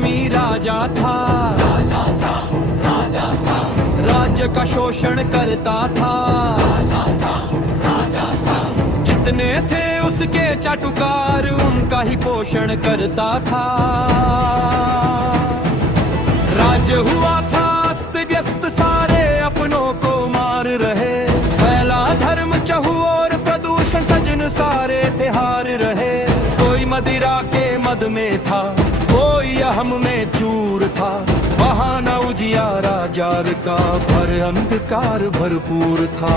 पराक्रमी राजा था, राज्य का शोषण करता था, जितने थे उसके चाटुकार उनका ही पोषण करता था। राज्य हुआ था अस्त व्यस्त, सारे अपनों को मार रहे, फैला धर्म चहु और प्रदूषण, सजन सारे थे हार रहे। कोई मदिरा के मद में था, कोई अहम में चूर था, बहाना उजियारा जार का पर अंधकार भरपूर था।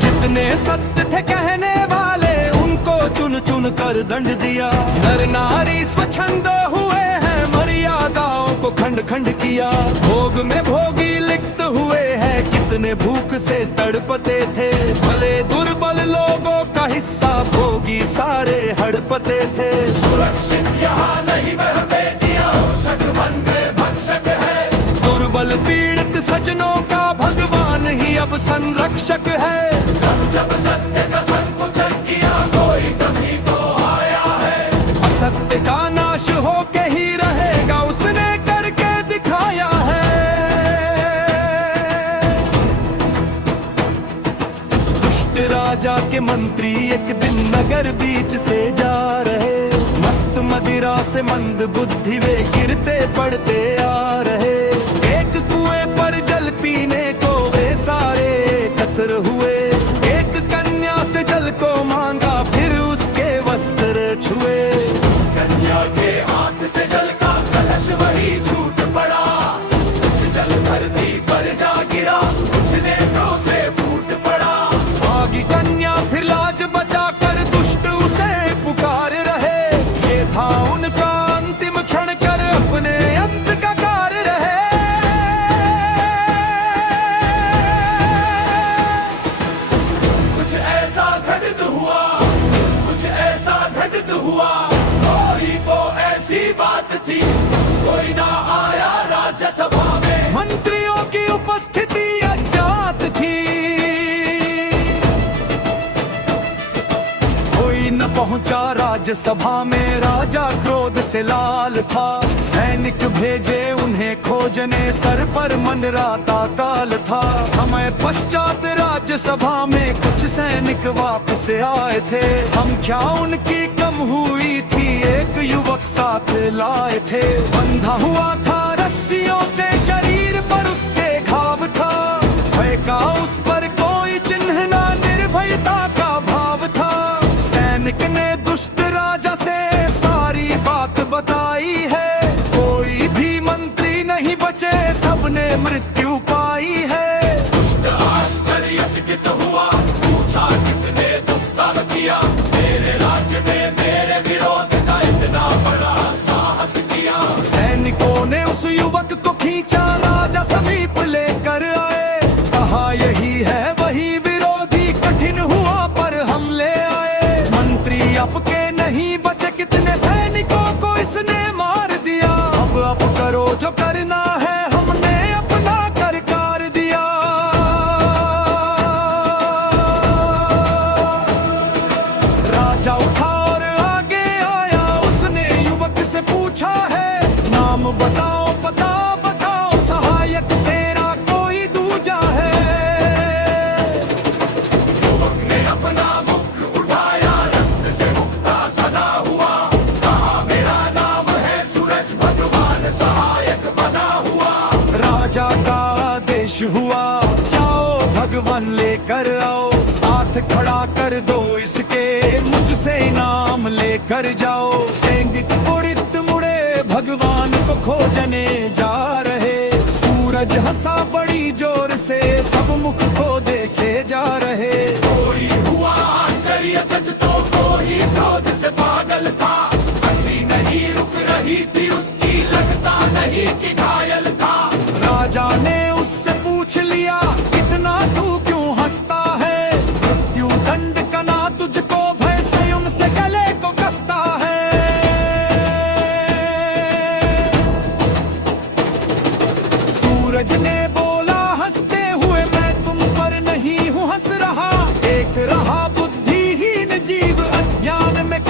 जितने सत्य थे कहने वाले उनको चुन चुन कर दंड दिया, नर नारी स्वच्छंद हुए हैं, मर्यादाओं को खंड खंड किया। भोग में भोगी लिप्त हुए हैं, कितने भूख से तड़पते थे, भले दुर्बल लोगों का हिस्सा भोगी सारे हड़पते थे। सुरक्षित यहाँ नहीं वह बेटियां, शक बन गए भक्षक है। दुर्बल पीड़ित सजनों का भगवान ही अब संरक्षक है। जब सत्य का संकुचन किया कोई कभी तो आया है, असत्य का नाश होके ही रहेगा उसने करके दिखाया है। दुष्ट राजा के मंत्री एक दिन नगर बीच से जा रहे, मस्त मदिरा से मंद बुद्धि वे गिरते पड़ते आ रहे। एक कुएं पर जल पीने को वे सारे एकत्र हुए, जल को मांगा फिर उसके वस्त्र छुए। उस कन्या के हाथ से जल का कलश वही छूट पड़ा, कुछ जल धरती पर जा गिरा, कुछ नेत्रों से फूट पड़ा। भागी कन्या फिर लाज बचा कर दुष्ट उसे पुकार रहे, ये था उनका अंतिम क्षण कर अपने अंत का कार्य रहे। कुछ ऐसा घटित हुआ, कुछ ऐसा घटित हुआ, कोई वो ऐसी बात थी, कोई ना आया राज्यसभा में, मंत्रियों की उपस्थिति अज्ञात थी, कोई न पहुंचा राज्यसभा में, राजा क्रोध से लाल था। सैनिक भेजे उन्हें खोजने, सर पर मंडराता काल था। समय पश्चात राज्यसभा में कुछ सैनिक वापस आए थे, संख्या उनकी कम हुई थी, एक युवक साथ लाए थे। बंधा हुआ था रस्सियों से शरीर पर उसके घाव था, भय का उस पर कोई चिन्ह ना, निर्भयता का भाव था। सैनिक ने दुष्ट राजा से सारी बात बताई है, कोई भी मंत्री नहीं बचे, सबने मृत्यु पाई है। दुष्ट आश्चर्यचकित हुआ, पूछा किसने दुस्साहस किया, मेरे राज्य में मेरे विरोध का इतना बड़ा साहस किया। सैनिकों ने उस युवक को खींचा, राजा समीप लेकर आए, कहा यही है वही विरोधी, कठिन हुआ पर हम ले आए। मंत्री आपके नहीं बचे, कितने सैनिकों को इसने मार दिया, अब करो जो करना है, हमने अपना कर कार दिया। राजा उठा और आगे आया, उसने युवक से पूछा है, नाम बताओ पता बताओ, सहायक तेरा कोई दूजा है। युवक ने अपना मुख उठाया, रक्त से मुक्ता सदा हुआ, कहा मेरा नाम है सूरज, भगवान सहायक बना हुआ। राजा का आदेश हुआ, जाओ भगवान लेकर आओ, साथ खड़ा कर दो इसके, मुझसे इनाम लेकर जाओ। सैनिक उड़ित मुड़े भगवान को खोजने जा रहे, सूरज हंसा बड़ी जोर से, सब मुख को देखे जा रहे। कोई हुआ आश्चर्यचकित तो कोई क्रोध से पागल था, हंसी नहीं रुक रही थी उसकी, लगता नहीं कि घायल था। राजा ने उससे पूछ लिया, इतना तू क्यों हंसता है, मृत्यु दंड का ना तुझको भय, स्वयं से गले को कसता है। सूरज ने बोला हंसते हुए, मैं तुम पर नहीं हूँ हंस रहा, एक रहा बुद्धिहीन जीव, अज्ञान में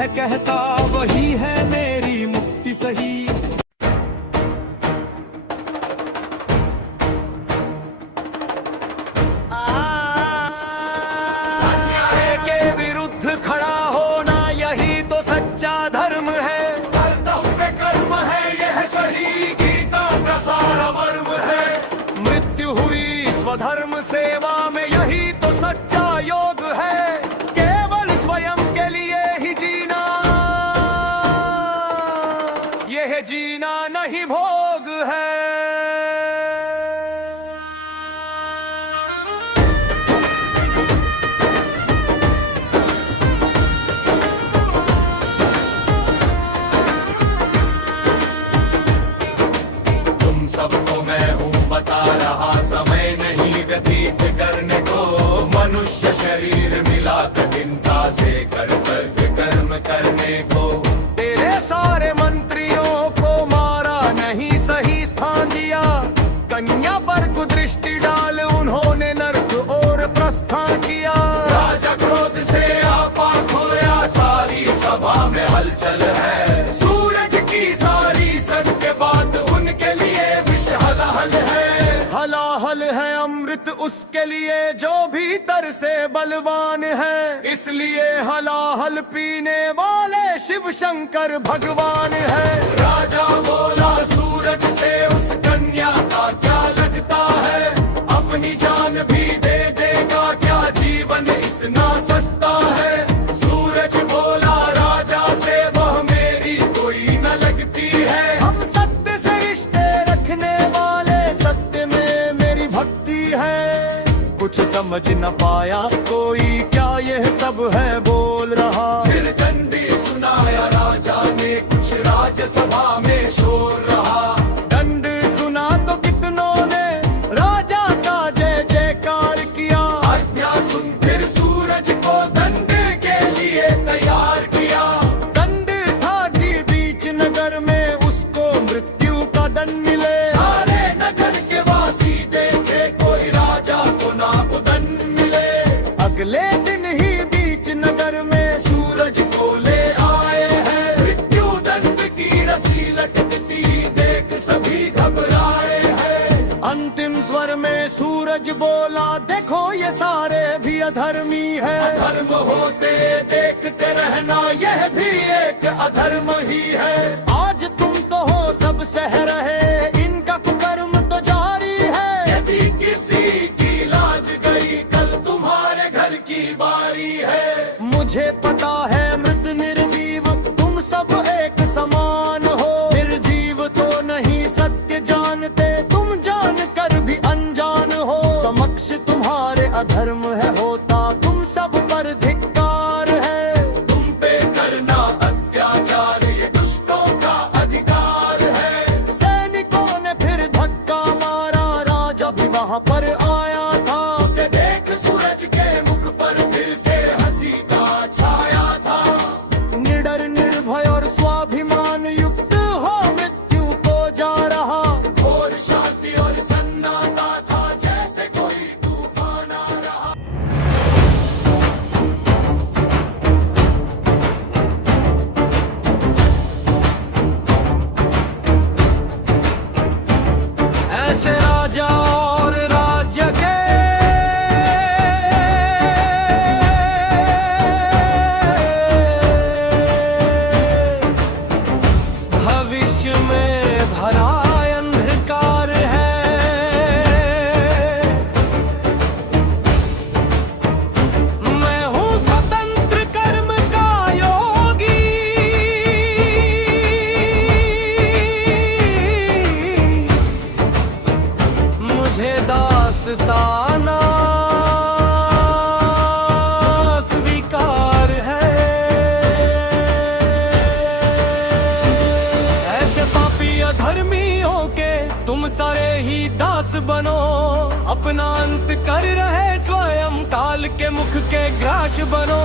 है कहता वही है मेरी मुक्ति सही। अन्याय के विरुद्ध खड़ा होना यही तो सच्चा धर्म है। कर्तव्य कर्म है यह सही गीता का सारा मर्म है। मृत्यु हुई स्वधर्म सेवा में यही तो सच्चा योग है। केवल स्वयं के लिए ही जीना, यह जीना नहीं भोग है। तुम सबको मैं हूँ बता रहा, समय नहीं व्यतीत करने को। मनुष्य शरीर मिला कठिनता से कर्तव्य कर्म करने को। तेरे सारे मंत्रियों को मारा नहीं सही स्थान दिया। कन्या पर कुदृष्टि डाल उन्होंने नर्क और प्रस्थान किया। राजा क्रोध से आपा खोया, सारी सभा में हलचल है। सूरज की सारी सत्य बात उनके लिए विष हलाहल है। हलाहल है अमृत उसके लिए जो भीतर से बलवान है। इसलिए हलाहल पीने वाले शिव शंकर भगवान है। राजा बोला सूरज से उस कन्या का क्या लगता है। अपनी जान भी दे देगा क्या, जीवन इतना सस्ता है। सूरज बोला राजा से वह मेरी कोई न लगती है। हम सत्य से रिश्ते रखने वाले, सत्य में मेरी भक्ति है। कुछ समझ न पाया कोई क्या यह सब है बोल रहा। फिर दंडी सुनाया राजा ने कुछ राज्यसभा में शोर रहा। दंड सुना तो कितनों ने राजा का जय जयकार किया। आज्ञा सुन फिर सूरज को दंड के लिए तैयार किया। दंड था कि बीच नगर में उसको मृत्यु का दंड मिले। सारे नगर के वासी देखे कोई राजा को ना को दंड मिले। अगले दिन ही बीच नगर में सूरज को ले आए हैं। मृत्यु दंड की रस्सी लटकती देख सभी घबराए हैं। अंतिम स्वर में सूरज बोला देखो ये सारे भी अधर्मी है। अधर्म होते देखते रहना यह भी एक अधर्म ही है। आज तुम तो हो सब सह रहे, इनका कुकर्म तो जारी है। यदि किसी की लाज गई कल तुम्हारे घर की बारी है। मुझे पता है मृत निर्जीव तुम सब एक समान हो। निर्जीव तो नहीं सत्य जानते, तुम जान कर भी अनजान हो। समक्ष तुम्हारे अधर्म है होता, तुम सब पर धिक्कार है। तुम पे करना अत्याचार ये दुष्टों का अधिकार है। सैनिकों ने फिर धक्का मारा, राजा भी वहाँ पर आया था। उसे देख सूरज के मुख पर फिर से हंसी का छाया था। निडर निर्भय और स्वाभिमान युक्त हो मृत्यु को जा रहा। घोर शांति और सन्नाटा था जैसे कोई तूफान आ रहा। ऐसे राजा और राज्य के भविष्य में भरा अंधकार है। मैं हूँ स्वतंत्र कर्म का योगी। मुझे दास्ताना स्वीकार है। ऐसे पापी अधर्मियों के तुम सारे ही दास बनो। अपना अंत कर रहे स्वयं काल के मुख के ग्रास बनो।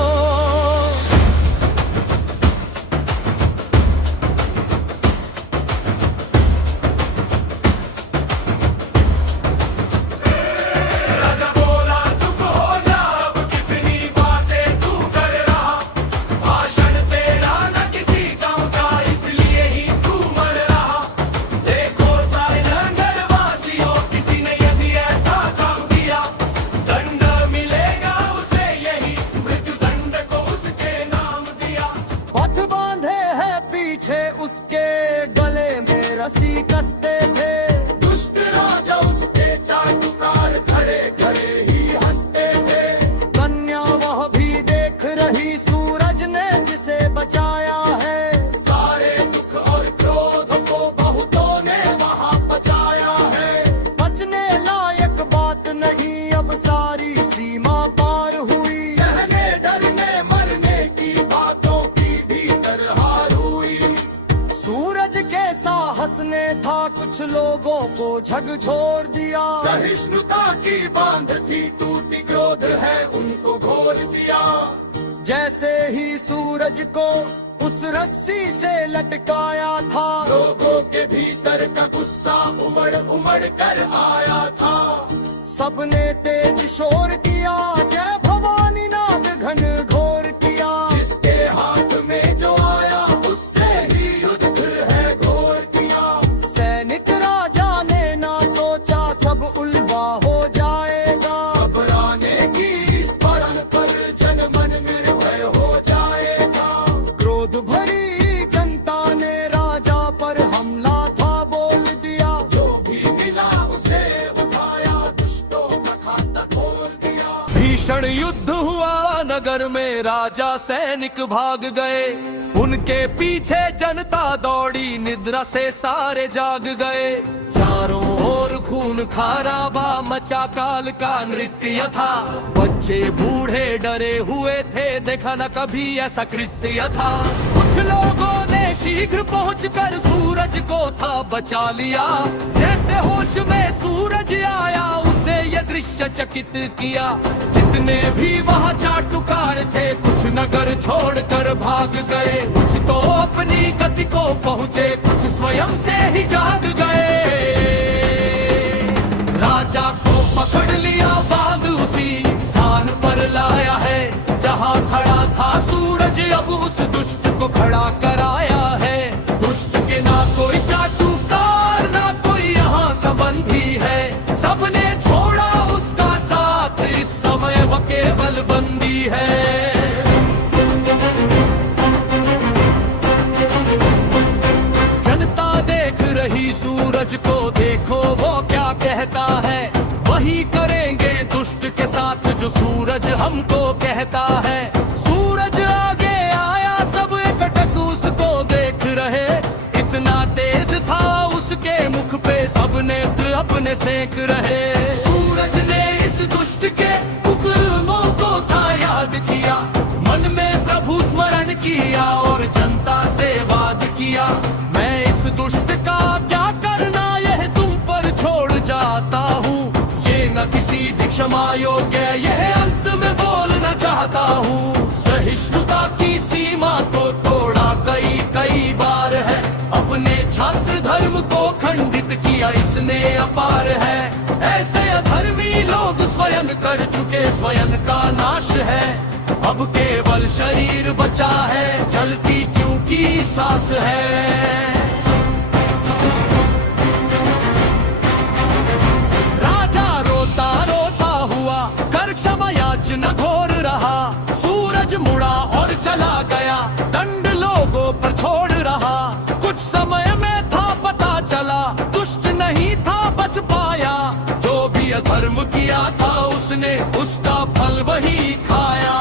राजा बोला चुप हो जा, अब कितनी बातें तू कर रहा। भाषण तेरा उसने था कुछ लोगों को झकझोर दिया। सहिष्णुता की बांध थी टूटी, क्रोध है उनको घोर दिया। जैसे ही सूरज को उस रस्सी से लटकाया था, लोगों के भीतर का गुस्सा उमड़ उमड़ कर आया था। सबने तेज शोर किया, जय भवानी नाद घन घोर किया। जिसके हाथ में जो आया उससे ही युद्ध है घोर किया। सैनिक राजा ने ना सोचा सब उल्वा हो जाएगा। घबराने की स्मरण पर जनमन निर्भय हो जाएगा। क्रोध भरी जनता ने राजा पर हमला था बोल दिया। जो भी मिला उसे उठाया, दुष्टों का खाता खोल दिया। भीषण युद्ध हुआ नगर में, राजा सैनिक भाग गए। उनके पीछे जनता दौड़ी, निद्रा से सारे जाग गए। चारों ओर खून खाराबा मचा, काल का नृत्य था। बच्चे बूढ़े डरे हुए थे, देखा न कभी ऐसा कृत्य था। कुछ लोगों ने शीघ्र पहुंचकर सूरज को था बचा लिया। जैसे होश में सूरज आया, उसे ये दृश्य चकित किया। जितने भी वहाँ चाटुकार थे, कुछ नगर छोड़कर भाग गए। कुछ तो अपनी गति को पहुँचे, कुछ स्वयं से ही जाग गए। राजा को पकड़ लिया, बांध उसी स्थान पर लाया है जहाँ खड़ा था सूरज। अब उस दुष्ट को खड़ा कराया है। दुष्ट के ना कोई चाटुकार, ना कोई यहाँ संबंधी है। सबने छोड़ा उसका साथ, इस समय वह केवल बंदी है। जनता देख रही सूरज को, देखो वो क्या कहता है। वही करेंगे दुष्ट के साथ जो सूरज हमको कहता है। सूरज आगे आया, सब एकटक उसको देख रहे। इतना तेज था उसके मुख पे, सब नेत्र अपने सेक रहे। सूरज ने इस दुष्ट के हुक्मों को था याद किया। मन में प्रभु स्मरण किया और जनता से वाद किया। मैं इस दुष्ट का क्या करना, यह तुम पर छोड़ जाता हूँ। ये न किसी क्षमा योग्य, यह अंत में बोलना चाहता हूँ। सहिष्णुता की सीमा को तोड़ा कई कई बार है। अपने छात्र धर्म को खंडित किया इसने अपार है। ऐसे अधर्मी लोग स्वयं कर चुके, स्वयं का नाश है। अब केवल शरीर बचा है, जलती क्योंकि सांस है। राजा रोता रोता हुआ कर क्षमा याचना घोर रहा। सूरज मुड़ा और चला गया, दंड लोगों पर छोड़ रहा। कुछ समय में था पता चला, दुष्ट नहीं था बच पाया। जो भी अधर्म किया था उसने, उसका फल वही खाया।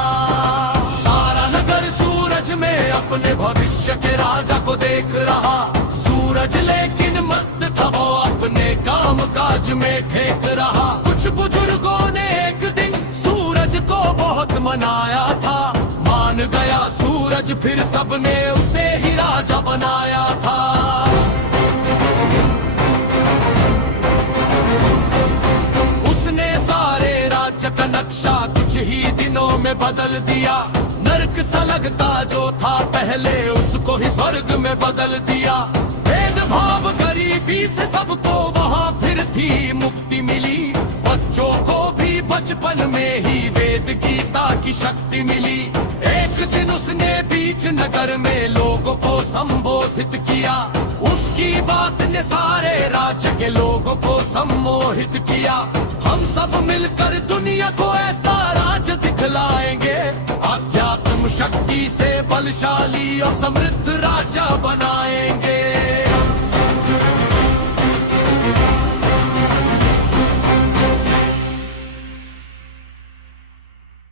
सारा नगर सूरज में अपने भविष्य के राजा को देख रहा। सूरज लेकिन मस्त था, वो अपने काम काज में ठेक रहा। कुछ बुजुर्गों ने एक दिन सूरज को बहुत मनाया था। मान गया सूरज, फिर सबने उसे ही राजा बनाया था। उसने सारे राज्य का नक्शा कुछ ही दिनों में बदल दिया। नरक सा लगता जो था पहले, उसको ही स्वर्ग में बदल दिया। भेदभाव गरीबी से सबको वहाँ फिर थी मुक्ति मिली। बच्चों को भी बचपन में ही वेद गीता की शक्ति मिली। एक दिन उसने बीच नगर में लोगों को संबोधित किया। उसकी बात ने सारे राज्य के लोगों को सम्मोहित किया। हम सब मिलकर दुनिया को ऐसा राज्य दिखलाएंगे, आध्यात्म शक्ति से बलशाली और समृद्ध राजा बना